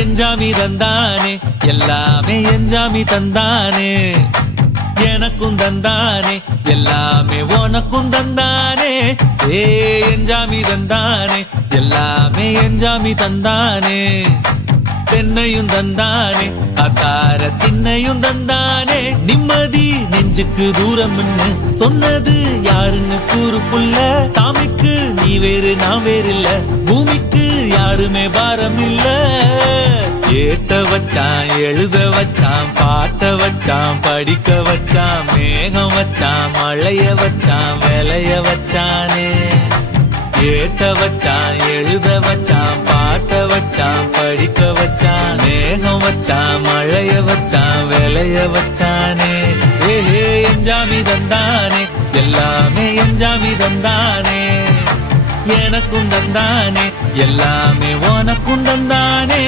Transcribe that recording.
எஞ்சாமி தந்தானே எல்லாமே எஞ்சாமி தந்தானே எனக்கும் தந்தானே எல்லாமே உனக்கும் தந்தானே ஏ எஞ்சாமி தந்தானே எல்லாமே எஞ்சாமி தந்தானே பெண்ணையும் தந்தானே அத்தார திண்ணையும் தந்தானே நிம்மதி நெஞ்சுக்கு தூரம்னு சொன்னது யாருன்னு கூறு புள்ள சாமிக்கு நீ வேறு நான் வேறு இல்ல பூமிக்கு யாருமே பாரம் இல்ல ஏட்ட வச்சான் எழுத வச்சான் பாட்ட வச்சான் படிக்க வச்சான் மேகம் வச்சான் மழைய வச்சான் விளைய வச்சானே ஏட்ட வச்சான் எழுத வச்சான் பாட்ட வச்சான் படிக்க வச்சான் மேகம் வச்சான் மழைய வச்சான் விளைய வச்சானே ஏஹே எஞ்சாமி தந்தானே எல்லாமே எஞ்சாமி தந்தானே எனக்கும் தந்தானே எல்லாமே உனக்கும் தந்தானே